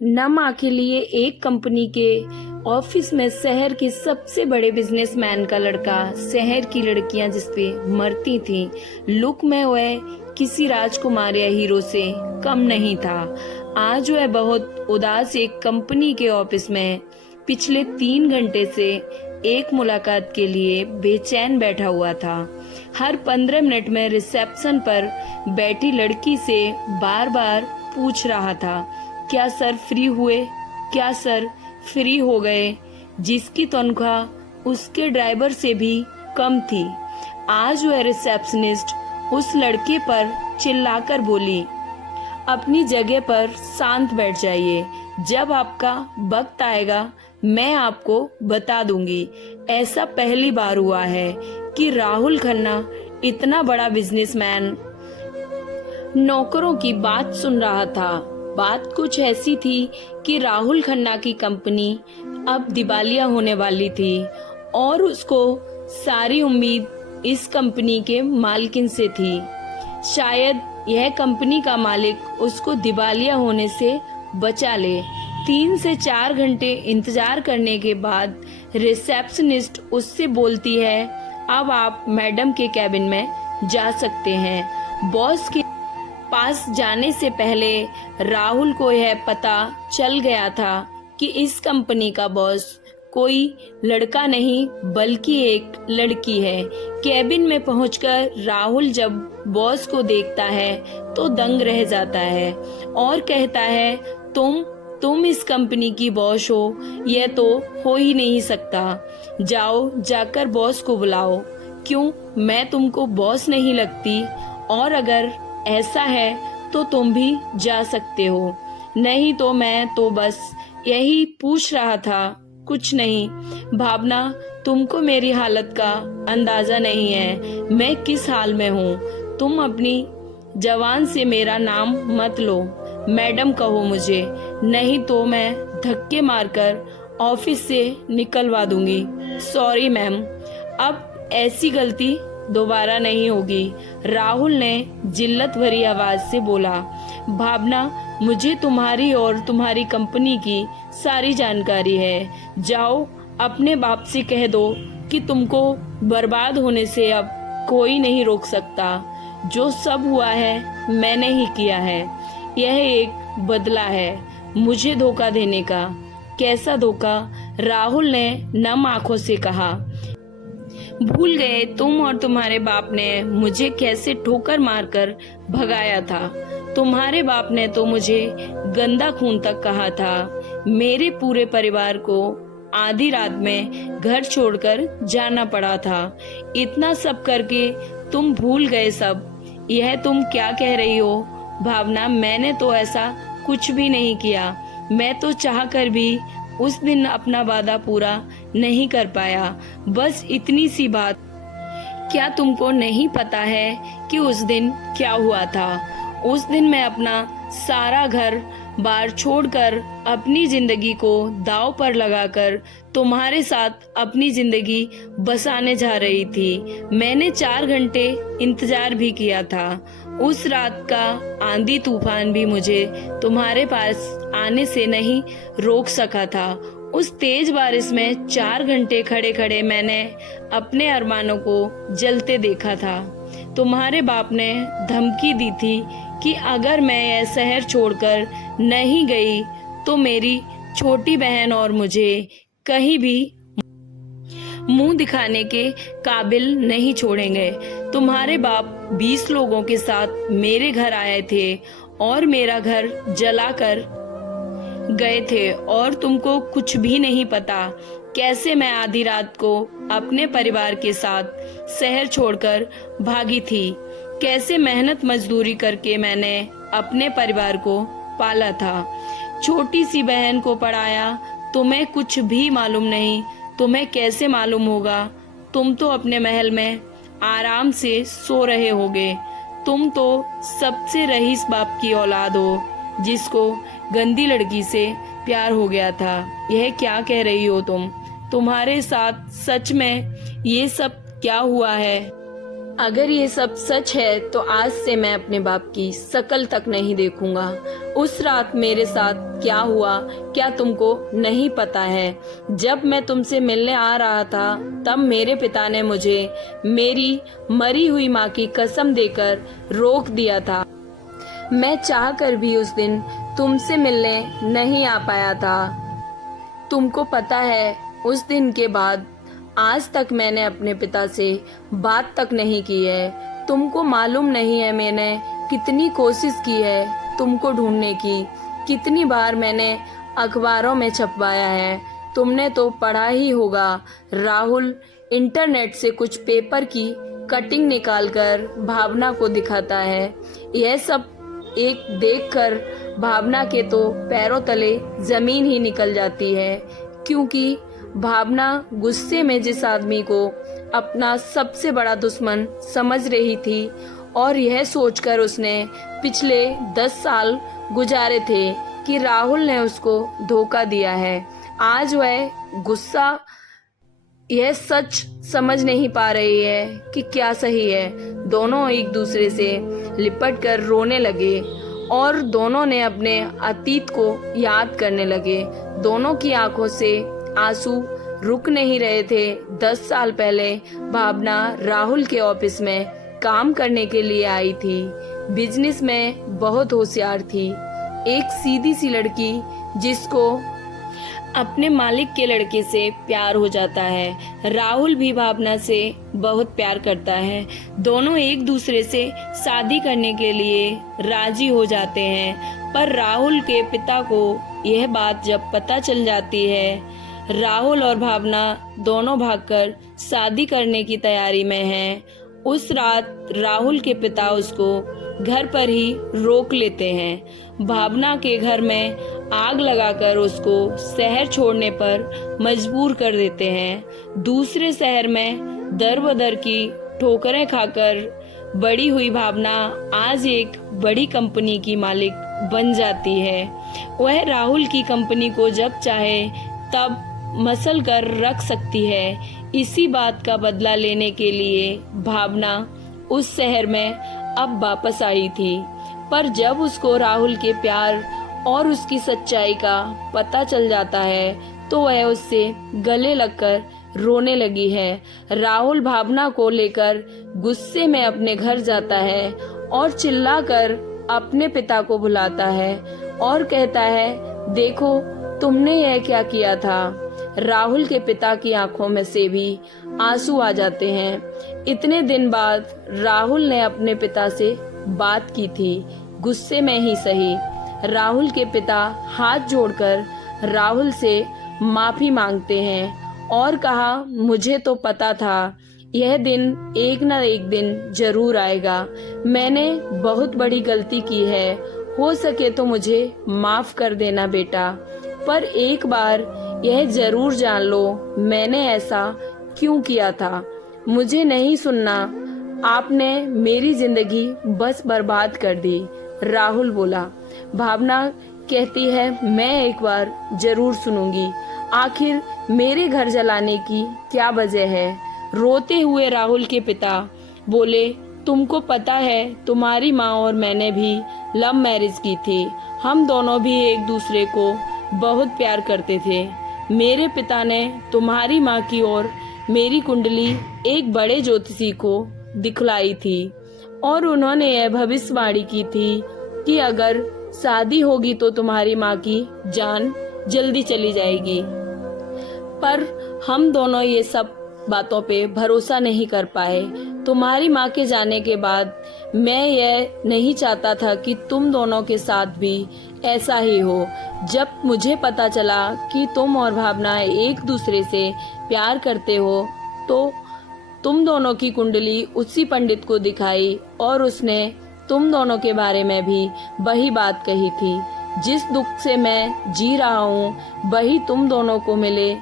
न माँ के लिए एक कंपनी के ऑफिस में शहर के सबसे बड़े बिजनेसमैन का लड़का शहर की लड़कियां जिस पे मरती थीं, लुक में वह किसी राजकुमार या हीरो से कम नहीं था। आज वह बहुत उदास एक कंपनी के ऑफिस में पिछले 3 घंटे से एक मुलाकात के लिए बेचैन बैठा हुआ था। हर 15 मिनट में रिसेप्शन पर बैठी लड़की से बार बार पूछ रहा था, क्या सर फ्री हुए, क्या सर फ्री हो गए, जिसकी तनख्वाह उसके ड्राइवर से भी कम थी। आज वह रिसेप्शनिस्ट उस लड़के पर चिल्लाकर बोली, अपनी जगह पर शांत बैठ जाइए, जब आपका वक्त आएगा मैं आपको बता दूंगी। ऐसा पहली बार हुआ है कि राहुल खन्ना इतना बड़ा बिजनेसमैन नौकरों की बात सुन रहा था। बात कुछ ऐसी थी कि राहुल खन्ना की कंपनी अब दिवालिया होने वाली थी और उसको सारी उम्मीद इस कंपनी के मालकिन से थी। शायद यह कंपनी का मालिक उसको दिवालिया होने से बचा ले। 3 से 4 घंटे इंतजार करने के बाद रिसेप्शनिस्ट उससे बोलती है, अब आप मैडम के कैबिन में जा सकते हैं। बॉस के पास जाने से पहले राहुल को यह पता चल गया था कि इस कंपनी का बॉस कोई लड़का नहीं बल्कि एक लड़की है। कैबिन में पहुंचकर राहुल जब बॉस को देखता है तो दंग रह जाता है और कहता है, तुम इस कंपनी की बॉस हो, यह तो हो ही नहीं सकता। जाओ जाकर बॉस को बुलाओ। क्यों, मैं तुमको बॉस नहीं लगती? और अगर ऐसा है तो तुम भी जा सकते हो। नहीं तो मैं तो बस यही पूछ रहा था, कुछ नहीं। भावना, तुमको मेरी हालत का अंदाजा नहीं है, मैं किस हाल में हूँ। तुम अपनी जवान से मेरा नाम मत लो, मैडम कहो मुझे, नहीं तो मैं धक्के मारकर ऑफिस से निकलवा दूंगी। सॉरी मैम, अब ऐसी गलती दोबारा नहीं होगी। राहुल ने जिल्लत भरी आवाज से बोला, भावना, मुझे तुम्हारी और तुम्हारी कंपनी की सारी जानकारी है। जाओ अपने बाप से कह दो कि तुमको बर्बाद होने से अब कोई नहीं रोक सकता। जो सब हुआ है मैंने ही किया है। यह एक बदला है मुझे धोखा देने का। कैसा धोखा? राहुल ने नम आंखों से कहा। भूल गए तुम और तुम्हारे बाप ने मुझे कैसे ठोकर मारकर भगाया था। तुम्हारे बाप ने तो मुझे गंदा खून तक कहा था। मेरे पूरे परिवार को आधी रात में घर छोड़कर जाना पड़ा था। इतना सब करके तुम भूल गए सब। यह तुम क्या कह रही हो भावना? मैंने तो ऐसा कुछ भी नहीं किया। मैं तो चाहकर भी उस दिन अपना वादा पूरा नहीं कर पाया। बस इतनी सी बात। क्या तुमको नहीं पता है कि उस दिन क्या हुआ था? उस दिन मैं अपना सारा घर बार छोड़कर अपनी जिंदगी को दांव पर लगाकर तुम्हारे साथ अपनी जिंदगी बसाने जा रही थी। मैंने 4 घंटे इंतजार भी किया था। उस रात का आंधी तूफान भी मुझे तुम्हारे पास आने से नहीं रोक सका था। उस तेज बारिश में 4 घंटे खड़े खड़े मैंने अपने अरमानों को जलते देखा था। तुम्हारे बाप ने धमकी दी थी कि अगर मैं यह शहर छोड़कर नहीं गई तो मेरी छोटी बहन और मुझे कहीं भी मुंह दिखाने के काबिल नहीं छोड़ेंगे। तुम्हारे बाप 20 लोगों के साथ मेरे घर आए थे और मेरा घर जलाकर गए थे और तुमको कुछ भी नहीं पता कैसे मैं आधी रात को अपने परिवार के साथ शहर छोड़कर भागी थी। कैसे मेहनत मजदूरी करके मैंने अपने परिवार को पाला था, छोटी सी बहन को पढ़ाया। तुम्हें कुछ भी मालूम नहीं। तुम्हें कैसे मालूम होगा? तुम तो अपने महल में आराम से सो रहे होगे। तुम तो सबसे रईस बाप की औलाद हो जिसको गंदी लड़की से प्यार हो गया था। यह क्या कह रही हो तुम? तुम्हारे साथ सच में ये सब क्या हुआ है? अगर ये सब सच है तो आज से मैं अपने बाप की शकल तक नहीं देखूंगा। उस रात मेरे साथ क्या हुआ क्या तुमको नहीं पता है। जब मैं तुमसे मिलने आ रहा था तब मेरे पिता ने मुझे मेरी मरी हुई माँ की कसम देकर रोक दिया था। मैं चाहकर भी उस दिन तुमसे मिलने नहीं आ पाया था। तुमको पता है उस दिन के बाद आज तक मैंने अपने पिता से बात तक नहीं की है। तुमको मालूम नहीं है मैंने कितनी कोशिश की है तुमको ढूंढने की। कितनी बार मैंने अखबारों में छपवाया है। तुमने तो पढ़ा ही होगा। राहुल इंटरनेट से कुछ पेपर की कटिंग निकालकर भावना को दिखाता है। यह सब एक देखकर भावना के तो पैरों तले जमीन ही निकल जाती है, क्योंकि भावना गुस्से में जिस आदमी को अपना सबसे बड़ा दुश्मन समझ रही थी और यह सोचकर उसने पिछले 10 साल गुजारे थे कि राहुल ने उसको धोखा दिया है, आज वह गुस्सा यह सच समझ नहीं पा रही है कि क्या सही है। दोनों एक दूसरे से लिपट कर रोने लगे और दोनों ने अपने अतीत को याद करने लगे। दोनों की आंखों से आंसू रुक नहीं रहे थे। 10 साल पहले भावना राहुल के ऑफिस में काम करने के लिए आई थी। बिजनेस में बहुत होशियार थी। एक सीधी सी लड़की जिसको अपने मालिक के लड़के से प्यार हो जाता है। राहुल भी भावना से बहुत प्यार करता है। दोनों एक दूसरे से शादी करने के लिए राजी हो जाते हैं, पर राहुल के पिता को यह बात जब पता चल जाती है, राहुल और भावना दोनों भागकर शादी करने की तैयारी में हैं। उस रात राहुल के पिता उसको घर पर ही रोक लेते हैं। भावना के घर में आग लगाकर उसको शहर छोड़ने पर मजबूर कर देते हैं। दूसरे शहर में दर बदर की ठोकरें खाकर बड़ी हुई भावना आज एक बड़ी कंपनी की मालिक बन जाती है। वह राहुल की कंपनी को जब चाहे तब मसल कर रख सकती है। इसी बात का बदला लेने के लिए भावना उस शहर में अब वापस आई थी, पर जब उसको राहुल के प्यार और उसकी सच्चाई का पता चल जाता है तो वह उससे गले लगकर रोने लगी है। राहुल भावना को लेकर गुस्से में अपने घर जाता है और चिल्लाकर अपने पिता को बुलाता है और कहता है, देखो तुमने यह क्या किया था। राहुल के पिता की आंखों में से भी आंसू आ जाते हैं। इतने दिन बाद राहुल ने अपने पिता से बात की थी, गुस्से में ही सही। राहुल के पिता हाथ जोड़कर राहुल से माफी मांगते हैं और कहा, मुझे तो पता था यह दिन एक न एक दिन जरूर आएगा। मैंने बहुत बड़ी गलती की है, हो सके तो मुझे माफ कर देना बेटा, पर एक बार यह जरूर जान लो मैंने ऐसा क्यों किया था। मुझे नहीं सुनना, आपने मेरी जिंदगी बस बर्बाद कर दी। राहुल बोला। भावना कहती है, मैं एक बार जरूर सुनूंगी, आखिर मेरे घर जलाने की क्या वजह है। रोते हुए राहुल के पिता बोले, तुमको पता है तुम्हारी माँ और मैंने भी लव मैरिज की थी। हम दोनों भी एक दूसरे को बहुत प्यार करते थे। मेरे पिता ने तुम्हारी माँ की और मेरी कुंडली एक बड़े ज्योतिषी को दिखलाई थी और उन्होंने यह भविष्यवाणी की थी कि अगर शादी होगी तो तुम्हारी माँ की जान जल्दी चली जाएगी। पर हम दोनों ये सब बातों पे भरोसा नहीं कर पाए। तुम्हारी माँ के जाने के बाद मैं यह नहीं चाहता था कि तुम दोनों के साथ भी ऐसा ही हो। जब मुझे पता चला कि तुम और भावना एक दूसरे से प्यार करते हो तो तुम दोनों की कुंडली उसी पंडित को दिखाई और उसने तुम दोनों के बारे में भी वही बात कही थी। जिस दुख से मैं जी रहा हूँ वही तुम दोनों को मिले।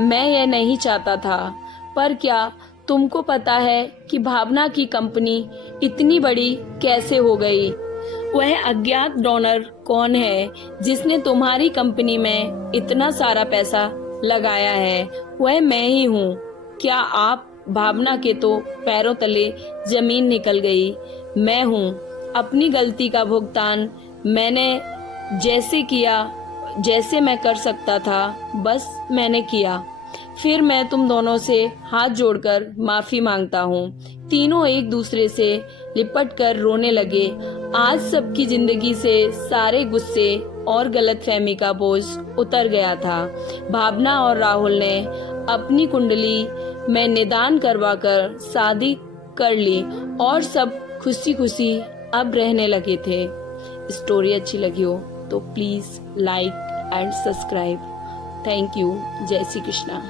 मैं यह नहीं चाहता था, पर क्या तुमको पता है कि भावना की कंपनी इतनी बड़ी कैसे हो गई। वह अज्ञात डोनर कौन है जिसने तुम्हारी कंपनी में इतना सारा पैसा लगाया है। वह मैं ही हूँ। क्या आप भावना के तो पैरों तले जमीन निकल गई। मैं हूँ, अपनी गलती का भुगतान मैंने जैसे किया, जैसे मैं कर सकता था बस मैंने किया। फिर मैं तुम दोनों से हाथ जोड़कर माफी मांगता हूँ। तीनों एक दूसरे से लिपट कर रोने लगे। आज सबकी जिंदगी से सारे गुस्से और गलतफहमी का बोझ उतर गया था। भावना और राहुल ने अपनी कुंडली में निदान करवाकर शादी कर ली और सब खुशी खुशी अब रहने लगे थे। स्टोरी अच्छी लगी हो तो please like and subscribe. Thank you. जय श्री कृष्णा।